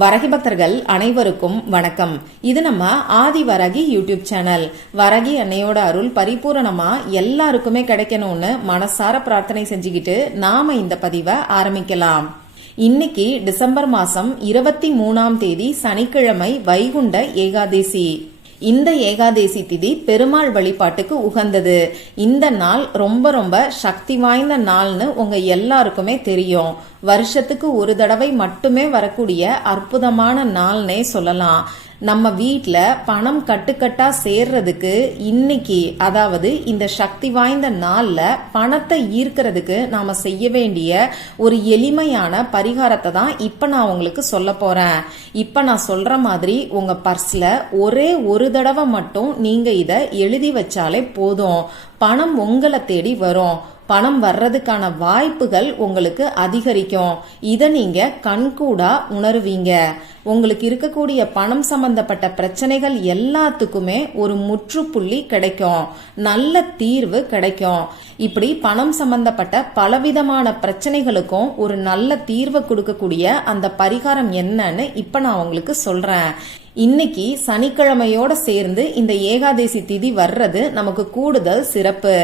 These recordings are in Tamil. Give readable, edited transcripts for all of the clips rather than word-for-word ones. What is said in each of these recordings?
வரகி பக்தர்கள் அனைவருக்கும் வணக்கம். இது நம்ம ஆதி வரகி யூடியூப் சேனல். வரகி அன்னையோட அருள் பரிபூரணமா எல்லாருக்குமே கிடைக்கணும்னு மனசார பிரார்த்தனை செஞ்சுக்கிட்டு நாம இந்த பதிவை ஆரம்பிக்கலாம். இன்னைக்கு டிசம்பர் மாசம் 23ஆம் தேதி சனிக்கிழமை வைகுண்ட ஏகாதேசி. இந்த ஏகாதேசி திதி பெருமாள் வழிபாட்டுக்கு உகந்தது. இந்த நாள் ரொம்ப ரொம்ப சக்தி வாய்ந்த நாள்னு உங்க எல்லாருக்குமே தெரியும். வருஷத்துக்கு ஒரு தடவை மட்டுமே வரக்கூடிய அற்புதமான நாள்னே சொல்லலாம். நம்ம வீட்ல பணம் கட்டுக்கட்டா சேர்றதுக்கு இன்னைக்கு, அதாவது இந்த சக்தி வாய்ந்த நாள்ல பணத்தை ஈர்க்கிறதுக்கு நாம செய்ய வேண்டிய ஒரு எளிமையான பரிகாரத்தை தான் இப்ப நான் உங்களுக்கு சொல்ல போறேன். இப்ப நான் சொல்ற மாதிரி உங்க பர்ஸ்ல ஒரே ஒரு தடவை மட்டும் நீங்க இத எழுதி வச்சாலே போதும். பணம் உங்களை தேடி வரும். பணம் வர்றதுக்கான வாய்ப்புகள் உங்களுக்கு அதிகரிக்கும். இத நீங்க கண்கூடா உணருவீங்க. உங்களுக்கு இருக்கக்கூடிய பணம் சம்பந்தப்பட்ட பிரச்சனைகள் எல்லாத்துக்குமே ஒரு முற்றுப்புள்ளி கிடைக்கும். நல்ல தீர்வு கிடைக்கும். இப்படி பணம் சம்பந்தப்பட்ட பலவிதமான பிரச்சனைகளுக்கும் ஒரு நல்ல தீர்வை கொடுக்கக்கூடிய அந்த பரிகாரம் என்னன்னு இப்ப நான் உங்களுக்கு சொல்றேன். இன்னைக்கு சனிக்கிழமையோட சேர்ந்து இந்த ஏகாதேசி திதி வர்றது நமக்கு கூடுதல் சிறப்பு.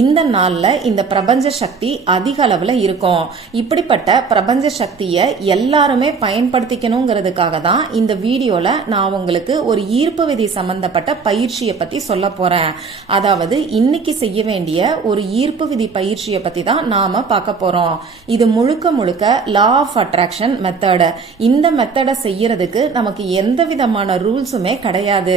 இந்த நாள்ல இந்த பிரபஞ்ச சக்தி அதிக அளவுல இருக்கும். இப்படிப்பட்ட பிரபஞ்ச சக்தியை எல்லாருமே பயன்படுத்திக்கணுங்கிறதுக்காக தான் இந்த வீடியோல நான் உங்களுக்கு ஒரு ஈர்ப்பு விதி சம்பந்தப்பட்ட பயிற்சியை பத்தி சொல்ல போறேன். அதாவது இன்னைக்கு செய்ய வேண்டிய ஒரு ஈர்ப்பு விதி பயிற்சியை பத்தி தான் நாம பார்க்க போறோம். இது முழுக்க முழுக்க லா ஆஃப் அட்ராக்ஷன் மெத்தட். இந்த மெத்தடை செய்யறதுக்கு நமக்கு எந்த விதமான ரூல்ஸுமே கிடையாது.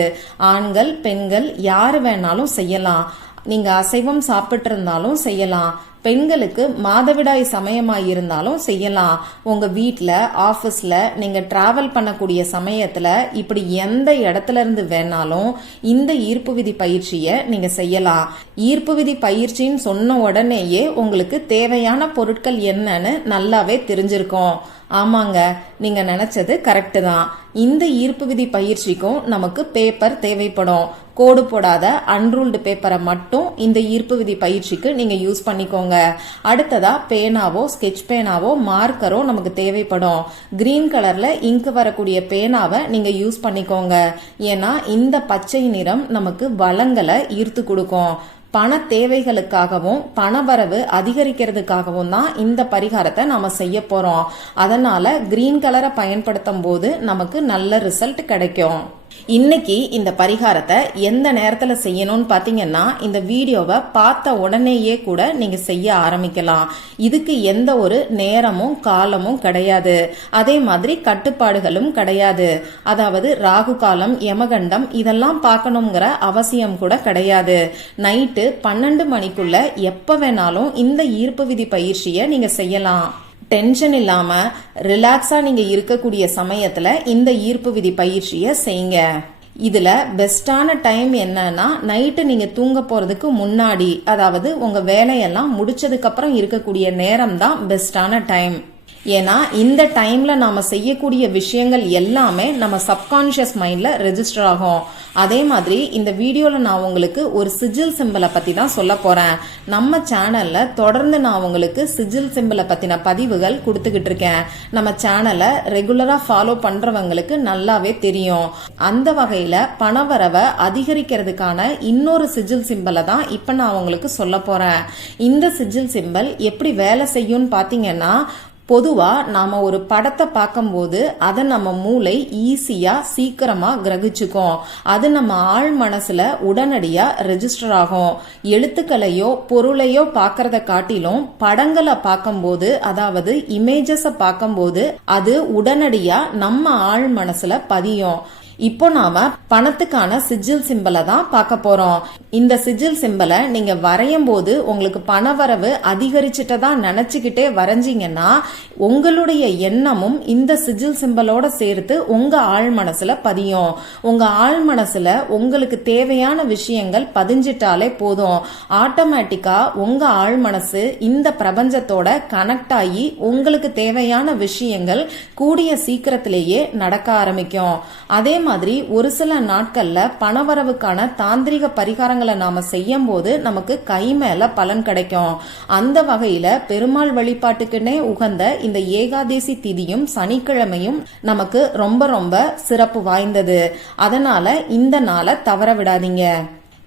ஆண்கள் பெண்கள் யாரு வேணாலும் செய்யலாம். நீங்க அசைவம் சாப்பிட்டு இருந்தாலும் செய்யலாம். பெண்களுக்கு மாதவிடாய் சமயமாய் இருந்தாலும் செய்யலாம். உங்க வீட்ல, ஆபீஸ்ல, நீங்க டிராவல் பண்ணக்கூடிய சமயத்துல இப்படி எந்த இடத்துல இருந்து வேணாலும் இந்த ஈர்ப்பு விதி பயிற்சியை நீங்க செய்யலாம். ஈர்ப்பு விதி பயிற்சின்னு சொன்ன உடனேயே உங்களுக்கு தேவையான பொருட்கள் என்னன்னு நல்லாவே தெரிஞ்சிருக்கும். ஆமாங்க, நீங்க நினைச்சது கரெக்ட் தான். இந்த ஈர்ப்பு விதி பயிற்சிக்கும் நமக்கு பேப்பர் தேவைப்படும். கோடு போடாத அன்ரூல்டு பேப்பரை மட்டும் இந்த ஈர்ப்பு விதி பயிற்சிக்கு நீங்க யூஸ் பண்ணிக்கோங்க. அடுத்ததா பேனாவோ, ஸ்கெட்ச் பேனாவோ, மார்க்கரோ நமக்கு தேவைப்படும். கிரீன் கலர்ல இங்க் வரக்கூடிய பேனாவை நீங்க யூஸ் பண்ணிக்கோங்க. ஏன்னா இந்த பச்சை நிறம் நமக்கு வளங்களை ஈர்த்து கொடுக்கும். பண தேவைகளுக்காகவும் பணவரவு அதிகரிக்கிறதுக்காகவும் தான் இந்த பரிகாரத்தை நாம செய்ய போறோம். அதனால கிரீன் கலரை பயன்படுத்தும் போது நமக்கு நல்ல ரிசல்ட் கிடைக்கும். இன்னைக்கு இந்த பரிகாரத்தை எந்த நேரத்துல செய்யணும்னு பாத்தீங்கன்னா, இந்த வீடியோவை பார்த்த உடனேயே கூட நீங்க செய்ய ஆரம்பிக்கலாம். இதுக்கு எந்த ஒரு நேரமும் காலமும் கிடையாது. அதே மாதிரி கட்டுப்பாடுகளும் கிடையாது. அதாவது ராகு காலம், யமகண்டம் இதெல்லாம் பார்க்கணுங்கிற அவசியம் கூட கிடையாது. நைட்டு 12 மணிக்குள்ள எப்ப வேணாலும் இந்த ஈர்ப்பு விதி பயிற்சியை நீங்க செய்யலாம். டென்ஷன் இல்லாம ரிலாக்ஸா நீங்க இருக்கக்கூடிய சமயத்துல இந்த ஈர்ப்பு விதி பயிற்சியை செய்யுங்க. இதுல பெஸ்டான டைம் என்னன்னா, நைட்டு நீங்க தூங்க போறதுக்கு முன்னாடி, அதாவது உங்க வேலையெல்லாம் முடிச்சதுக்கு அப்புறம் இருக்கக்கூடிய நேரம் தான் பெஸ்டான டைம். ஏன்னா இந்த டைம்ல நாம செய்யக்கூடிய விஷயங்கள் எல்லாமே நம்ம சப்கான்ஷியஸ் மைண்ட்ல ரெஜிஸ்டர் ஆகும். அதே மாதிரி இந்த வீடியோல நான் உங்களுக்கு ஒரு சிஜில் சிம்பிளை பத்தி தான் சொல்ல போறேன். நம்ம சேனல்ல தொடர்ந்து நான் உங்களுக்கு சிஜில் சிம்பிளை பத்தின பதிவுகள் கொடுத்துக்கிட்டு இருக்கேன். நம்ம சேனலை ரெகுலரா ஃபாலோ பண்றவங்களுக்கு நல்லாவே தெரியும். அந்த வகையில பணவரவை அதிகரிக்கிறதுக்கான இன்னொரு சிஜில் சிம்பிளை தான் இப்ப நான் உங்களுக்கு சொல்ல போறேன். இந்த சிஜில் சிம்பிள் எப்படி வேலை செய்யும்னு பாத்தீங்கன்னா, பொதுவா நாம ஒரு படத்தை பார்க்கும்போது அதை நம்ம மூளை ஈஸியா சீக்கிரமா கிரகிச்சுக்கும். அது நம்ம ஆழ் மனசுல உடனடியா ரெஜிஸ்டர் ஆகும். எழுத்துக்களையோ பொருளையோ பார்க்கறத காட்டிலும் படங்களை பார்க்கும்போது, அதாவது இமேஜஸ பார்க்கும்போது அது உடனடியா நம்ம ஆழ் மனசுல பதியும். இப்போ நாம பணத்துக்கான சிஜில் சிம்பிளை தான் பார்க்க போறோம். இந்த சிஜில் சிம்பிளை நீங்க வரையும் போது உங்களுக்கு பணவரவு அதிகரிச்சுட்டதா நினைச்சுக்கிட்டே வரைஞ்சிங்கன்னா உங்களுடைய எண்ணமும் இந்த சிஜில் சிம்பிளோட சேர்த்து உங்க ஆழ் மனசுல பதியும். உங்க ஆழ் மனசுல உங்களுக்கு தேவையான விஷயங்கள் பதிஞ்சிட்டாலே போதும். ஆட்டோமேட்டிக்கா உங்க ஆழ் மனசு இந்த பிரபஞ்சத்தோட கனெக்ட் ஆகி உங்களுக்கு தேவையான விஷயங்கள் கூடிய சீக்கிரத்திலேயே நடக்க ஆரம்பிக்கும். அதே மாதிரி ஒரு சில நாட்கள்ல பணவரவுக்கான தாந்திரிக பரிகாரங்கள் பரிகாரங்களை நாம செய்யும் போது நமக்கு கை மேல பலன் கிடைக்கும். அந்த வகையில பெருமாள் வழிபாட்டுக்குன்னே உகந்த இந்த ஏகாதேசி திதியும் சனிக்கிழமையும் நமக்கு ரொம்ப ரொம்ப சிறப்பு வாய்ந்தது. அதனால இந்த நாளை தவற விடாதீங்க.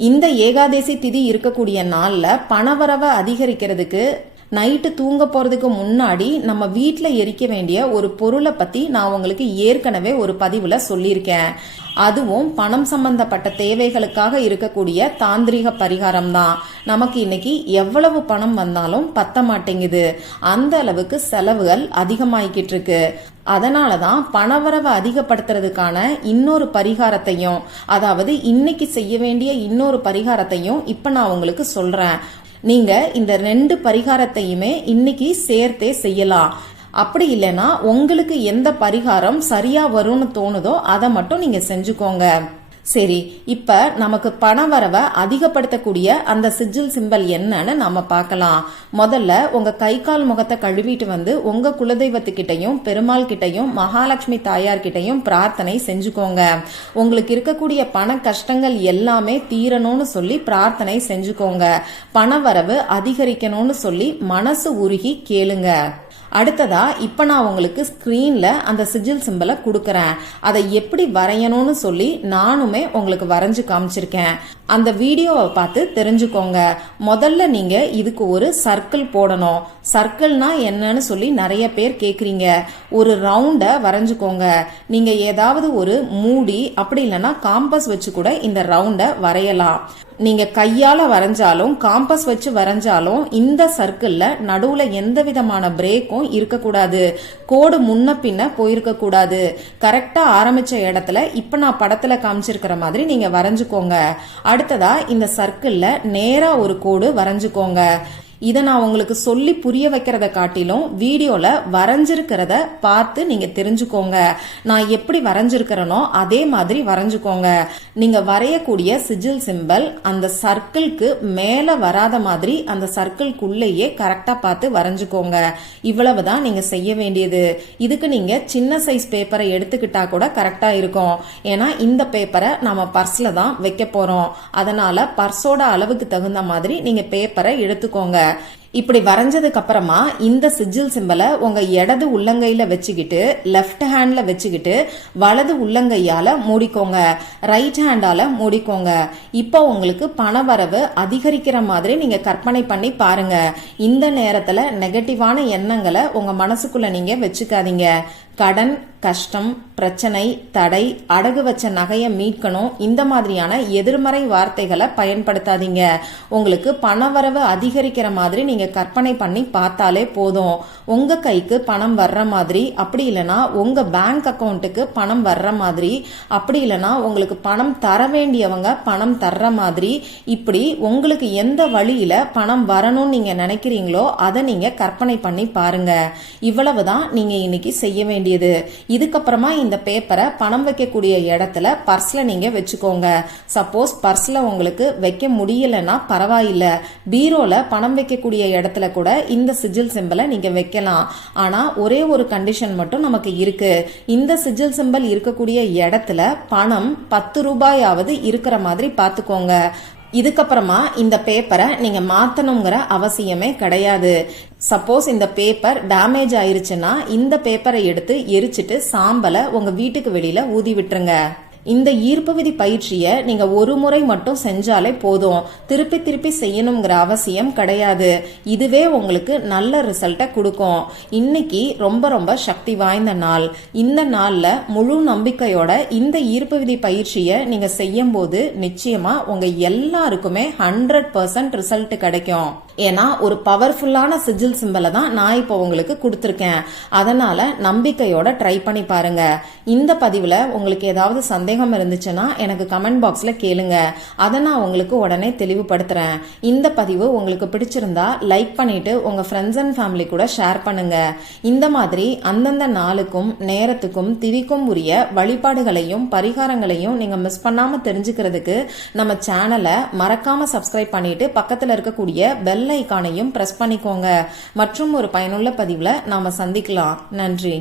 இந்த ஏகாதேசி திதி இருக்கக்கூடிய நாள்ல பணவரவை அதிகரிக்கிறதுக்கு நைட்டு தூங்க போறதுக்கு முன்னாடி நம்ம வீட்டுல எரிக்க வேண்டிய ஒரு பொருளை பத்தி நான் உங்களுக்கு ஏற்கனவே ஒரு பதிவுல சொல்லியிருக்கேன். அதுவும் பணம் சம்பந்தப்பட்ட தேவைகளுக்காக இருக்கக்கூடிய தாந்திரிக பரிகாரம் தான். நமக்கு இன்னைக்கு எவ்வளவு பணம் வந்தாலும் பத்த மாட்டேங்குது. அந்த அளவுக்கு செலவுகள் அதிகமாயிக்கிட்டு இருக்கு. அதனாலதான் பணவரவை அதிகப்படுத்துறதுக்கான இன்னொரு பரிகாரத்தையும், அதாவது இன்னைக்கு செய்ய வேண்டிய இன்னொரு பரிகாரத்தையும் இப்ப நான் உங்களுக்கு சொல்றேன். நீங்க இந்த 2 பரிகாரத்தையுமே இன்னைக்கு சேர்த்தே செய்யலாம். அப்படி இல்லைன்னா உங்களுக்கு எந்த பரிகாரம் சரியா வரும்னு தோணுதோ அதை மட்டும் நீங்க செஞ்சுக்கோங்க. சரி, இப்ப நமக்கு பணவரவை அதிகப்படுத்தக்கூடிய அந்த சிஜில் சிம்பல் என்னன்னு நாம பார்க்கலாம். முதல்ல உங்க கை கால் முகத்தை கழுவிட்டு வந்து உங்க குலதெய்வத்துக்கிட்டையும் பெருமாள் கிட்டையும் மகாலட்சுமி தாயார் கிட்டையும் பிரார்த்தனை செஞ்சுக்கோங்க. உங்களுக்கு இருக்கக்கூடிய பண கஷ்டங்கள் எல்லாமே தீரணும்னு சொல்லி பிரார்த்தனை செஞ்சுக்கோங்க. பணவரவு அதிகரிக்கணும்னு சொல்லி மனசு உருகி கேளுங்க. அடுத்ததா இப்ப நான் உங்களுக்கு ஸ்கிரீன்ல அந்த சிஜில் சிம்பலை கொடுக்கறேன். அதை எப்படி வரையணும்னு சொல்லி நானுமே உங்களுக்கு வரைஞ்சு காமிச்சிருக்கேன். அந்த வீடியோவை பார்த்து தெரிஞ்சுக்கோங்க. முதல்ல நீங்க இதுக்கு ஒரு சர்க்கிள் போடணும். சர்க்கிள்னா என்னன்னு சொல்லி நிறைய பேர் கேக்குறீங்க. ஒரு ரவுண்ட வரைஞ்சுக்கோங்க. நீங்க ஏதாவது ஒரு மூடி அப்படி இல்லைன்னா காம்பஸ் வச்சு கூட இந்த ரவுண்ட வரையலாம். நீங்க கையால வரைஞ்சாலும் காம்பஸ் வச்சு வரைஞ்சாலும் இந்த சர்க்கிள்ல நடுவுல எந்த விதமான பிரேக்கும் இருக்கக்கூடாது. கோடு முன்ன பின்ன போயிருக்க கூடாது. கரெக்டா ஆரம்பிச்ச இடத்துல இப்ப நான் படத்துல காமிச்சிருக்கிற மாதிரி நீங்க வரைஞ்சுக்கோங்க. அடுத்ததா இந்த சர்க்கிள்ல நேரா ஒரு கோடு வரைஞ்சுக்கோங்க. இதை நான் உங்களுக்கு சொல்லி புரிய வைக்கிறத காட்டிலும் வீடியோல வரைஞ்சிருக்கிறத பார்த்து நீங்க தெரிஞ்சுக்கோங்க. நான் எப்படி வரைஞ்சிருக்கிறனோ அதே மாதிரி வரைஞ்சுக்கோங்க. நீங்க வரையக்கூடிய சிஜில் சிம்பல் அந்த சர்க்கிள்க்கு மேல வராத மாதிரி அந்த சர்க்கிள்குள்ளேயே கரெக்டா பார்த்து வரைஞ்சுக்கோங்க. இவ்வளவுதான் நீங்க செய்ய வேண்டியது. இதுக்கு நீங்க சின்ன சைஸ் பேப்பரை எடுத்துக்கிட்டா கூட கரெக்டா இருக்கும். ஏன்னா இந்த பேப்பரை நாம பர்ஸ்ல தான் வைக்க போறோம். அதனால பர்ஸோட அளவுக்கு தகுந்த மாதிரி நீங்க பேப்பரை எடுத்துக்கோங்க. இப்படி வரைஞ்சதுக்கு அப்புறமா இந்த சிஜில் சிம்பலை உங்க இடது உள்ளங்கையில வச்சுக்கிட்டு லெஃப்ட் ஹேண்ட்ல வச்சுக்கிட்டு வலது உள்ளங்கையால மூடிக்கோங்க. ரைட் ஹேண்டால மூடிக்கோங்க. இப்போ உங்களுக்கு பணவரவு அதிகரிக்கிற மாதிரி நீங்க கற்பனை பண்ணி பாருங்க. இந்த நேரத்துல நெகட்டிவான எண்ணங்களை உங்க மனசுக்குள்ள நீங்க வச்சுக்காதீங்க. கடன், கஷ்டம், பிரச்சனை, தடை, அடகு வச்ச நகையை மீட்கணும், இந்த மாதிரியான எதிர்மறை வார்த்தைகளை பயன்படுத்தாதீங்க. உங்களுக்கு பணவரவு அதிகரிக்கிற மாதிரி நீங்க கற்பனை பண்ணி பார்த்தாலே போதும். உங்க கைக்கு பணம் வர்ற மாதிரி, அப்படி இல்லைன்னா உங்க பேங்க் அக்கௌண்ட்டுக்கு பணம் வர்ற மாதிரி, அப்படி இல்லைன்னா உங்களுக்கு பணம் தர வேண்டியவங்க பணம் தர்ற மாதிரி, இப்படி உங்களுக்கு எந்த வழியில பணம் வரணும்னு நீங்க நினைக்கிறீங்களோ அதை நீங்க கற்பனை பண்ணி பாருங்க. இவ்வளவுதான் நீங்க இன்னைக்கு செய்ய வேண்டியது. இதுக்கப்புறமா இந்த பேப்பரை பணம் வைக்கக்கூடிய இடத்துல பர்ஸ்ல நீங்க வச்சுக்கோங்க. சப்போஸ் பர்ஸ்ல உங்களுக்கு வைக்க முடியலன்னா பரவாயில்ல, பீரோல பணம் வைக்கக்கூடிய இடத்துல கூட இந்த சிஜில் சிம்பலை நீங்க வைக்கலாம். ஆனா ஒரே ஒரு கண்டிஷன் மட்டும் நமக்கு இருக்கு. இந்த சிஜில் சிம்பல் இருக்கக்கூடிய இடத்துல பணம் 10 ரூபாயாவது இருக்கிற மாதிரி பாத்துக்கோங்க. இதுக்கப்புறமா இந்த பேப்பரை நீங்க மாத்தணுங்கிற அவசியமே கிடையாது. சப்போஸ் இந்த பேப்பர் டேமேஜ் ஆயிருச்சுன்னா இந்த பேப்பரை எடுத்து எரிச்சிட்டு சாம்பலை உங்க வீட்டுக்கு வெளியில ஊதி விட்டுருங்க. இந்த ஈர்ப்பு விதி பயிற்சியை நீங்க ஒரு முறை மட்டும் செஞ்சாலே போதும். திருப்பி திருப்பி செய்யணுங்கிற அவசியம் கிடையாது. இதுவே உங்களுக்கு நல்ல ரிசல்ட்டை கொடுக்கும். இன்னைக்கு ரொம்ப ரொம்ப சக்தி வாய்ந்த நாள். இந்த நாள்ல முழு நம்பிக்கையோட இந்த ஈர்ப்பு விதி பயிற்சியை நீங்க செய்யும் போது நிச்சயமா உங்க எல்லாருக்குமே 100% ரிசல்ட் கிடைக்கும். ஏன்னா ஒரு பவர்ஃபுல்லான சிஜில் சிம்பலை தான் நான் இப்போ உங்களுக்கு கொடுத்துருக்கேன். அதனால நம்பிக்கையோட ட்ரை பண்ணி பாருங்க. இந்த பதிவுல உங்களுக்கு ஏதாவது சந்தேகம் இருந்துச்சுன்னா எனக்கு கமெண்ட் பாக்ஸ்ல கேளுங்க. அதை நான் உங்களுக்கு உடனே தெளிவுபடுத்துறேன். இந்த பதிவு உங்களுக்கு பிடிச்சிருந்தா லைக் பண்ணிட்டு உங்க ஃப்ரெண்ட்ஸ் அண்ட் ஃபேமிலி கூட ஷேர் பண்ணுங்க. இந்த மாதிரி அந்தந்த நாளுக்கும் நேரத்துக்கும் திதிக்கும் உரிய வழிபாடுகளையும் பரிகாரங்களையும் நீங்க மிஸ் பண்ணாம தெரிஞ்சுக்கிறதுக்கு நம்ம சேனலை மறக்காம சப்ஸ்கிரைப் பண்ணிட்டு பக்கத்துல இருக்கக்கூடிய பெல் ஐகானையும் பிரஸ் பண்ணிக்கோங்க. மற்றும் ஒரு பயனுள்ள பதிவுல நாம சந்திக்கலாம். நன்றி.